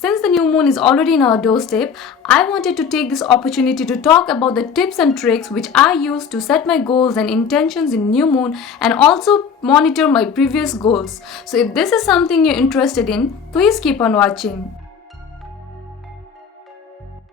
Since the new moon is already in our doorstep, I wanted to take this opportunity to talk about the tips and tricks which I use to set my goals and intentions in new moon and also monitor my previous goals. So if this is something you're interested in, please keep on watching.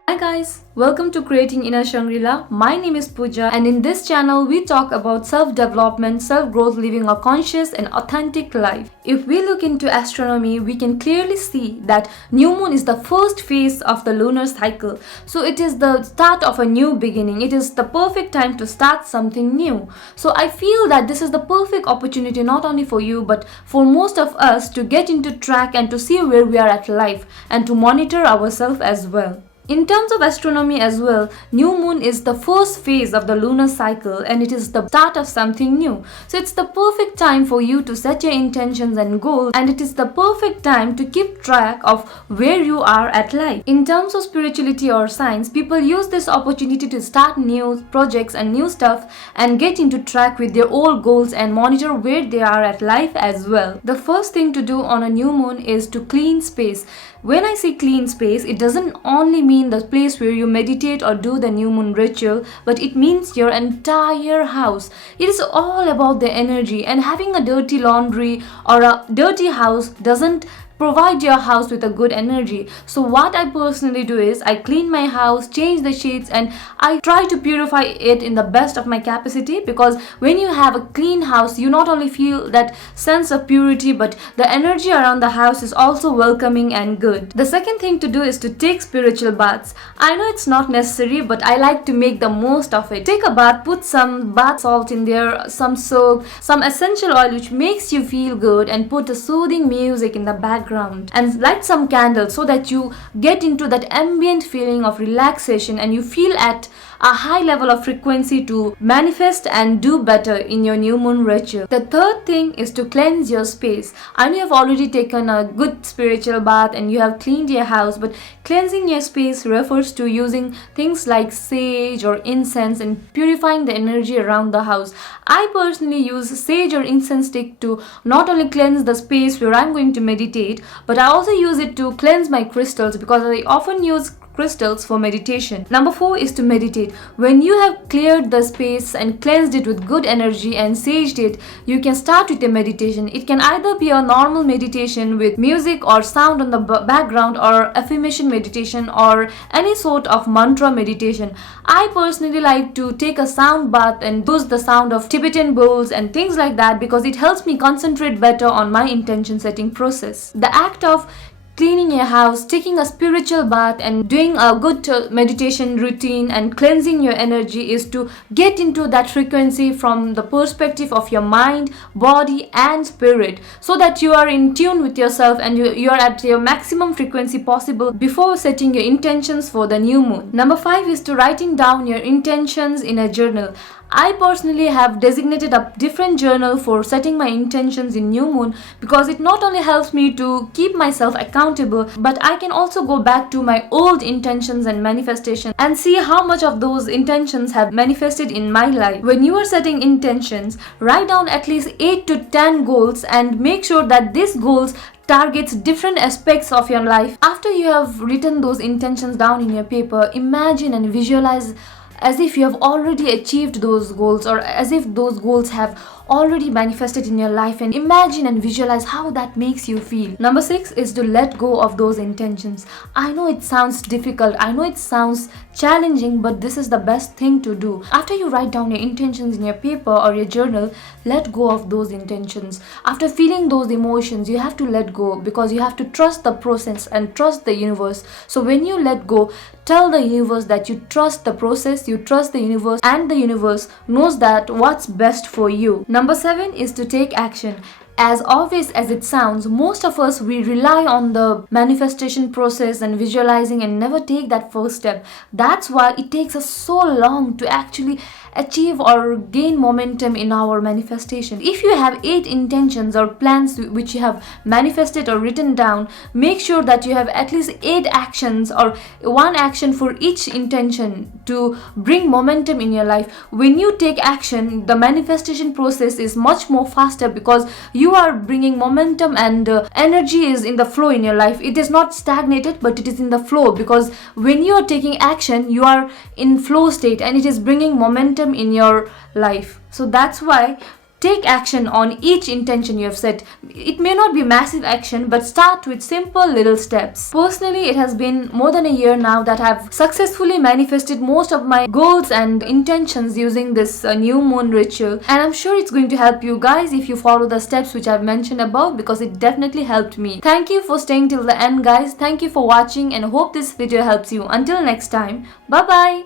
Hi guys, welcome to Creating Inner Shangri-La. My name is Pooja, and in this channel we talk about self-development, self-growth, living a conscious and authentic life. If we look into astronomy, we can clearly see that new moon is the first phase of the lunar cycle. So it is the start of a new beginning. It is the perfect time to start something new. So I feel that this is the perfect opportunity not only for you but for most of us to get into track and to see where we are at life and to monitor ourselves as well. In terms of astronomy as well, new moon is the first phase of the lunar cycle and it is the start of something new. So it's the perfect time for you to set your intentions and goals, and it is the perfect time to keep track of where you are at life. In terms of spirituality or science, people use this opportunity to start new projects and new stuff and get into track with their old goals and monitor where they are at life as well. The first thing to do on a new moon is to clean space. When I say clean space, it doesn't only mean the place where you meditate or do the new moon ritual, but it means your entire house. It is all about the energy, and having a dirty laundry or a dirty house doesn't provide your house with a good energy. So what I personally do is I clean my house, change the sheets, and I try to purify it in the best of my capacity, because when you have a clean house, you not only feel that sense of purity, but the energy around the house is also welcoming and good. The second thing to do is to take spiritual baths. I know it's not necessary, but I like to make the most of it. Take a bath, put some bath salt in there, some soap, some essential oil which makes you feel good, and put a soothing music in the background and light some candles so that you get into that ambient feeling of relaxation and you feel at a high level of frequency to manifest and do better in your new moon ritual. The third thing is to cleanse your space. I know you have already taken a good spiritual bath and you have cleaned your house, but cleansing your space refers to using things like sage or incense and purifying the energy around the house. I personally use sage or incense stick to not only cleanse the space where I'm going to meditate, but I also use it to cleanse my crystals, because I often use crystals for meditation. Number 4 is to meditate. When you have cleared the space and cleansed it with good energy and saged it, you can start with a meditation. It can either be a normal meditation with music or sound on the background, or affirmation meditation, or any sort of mantra meditation. I personally like to take a sound bath and use the sound of Tibetan bowls and things like that, because it helps me concentrate better on my intention setting process. The act of cleaning your house, taking a spiritual bath, and doing a good meditation routine and cleansing your energy is to get into that frequency from the perspective of your mind, body, and spirit, so that you are in tune with yourself and you are at your maximum frequency possible before setting your intentions for the new moon. Number 5 is to writing down your intentions in a journal. I personally have designated a different journal for setting my intentions in new moon, because it not only helps me to keep myself accountable, but I can also go back to my old intentions and manifestation and see how much of those intentions have manifested in my life. When you are setting intentions, write down at least 8 to 10 goals and make sure that these goals targets different aspects of your life. After you have written those intentions down in your paper, imagine and visualize as if you have already achieved those goals, or as if those goals have already manifested in your life, and imagine and visualize how that makes you feel. Number 6 is to let go of those intentions. I know it sounds difficult, I know it sounds challenging, but this is the best thing to do. After you write down your intentions in your paper or your journal, let go of those intentions. After feeling those emotions, you have to let go, because you have to trust the process and trust the universe. So when you let go, tell the universe that you trust the process, you trust the universe, and the universe knows that what's best for you. Number 7 is to take action. As obvious as it sounds, most of us, we rely on the manifestation process and visualizing and never take that first step. That's why it takes us so long to actually achieve or gain momentum in our manifestation. If you have 8 intentions or plans which you have manifested or written down, make sure that you have at least 8 actions or 1 action for each intention to bring momentum in your life. When you take action, the manifestation process is much more faster because you you are bringing momentum, and energy is in the flow in your life. It is not stagnated, but it is in the flow, because when you are taking action, you are in flow state and it is bringing momentum in your life. So that's why take action on each intention you have set. It may not be massive action, but start with simple little steps. Personally, it has been more than a year now that I've successfully manifested most of my goals and intentions using this new moon ritual, and I'm sure it's going to help you guys if you follow the steps which I've mentioned above, because it definitely helped me. Thank you for staying till the end, guys. Thank you for watching, and hope this video helps you. Until next time, bye bye.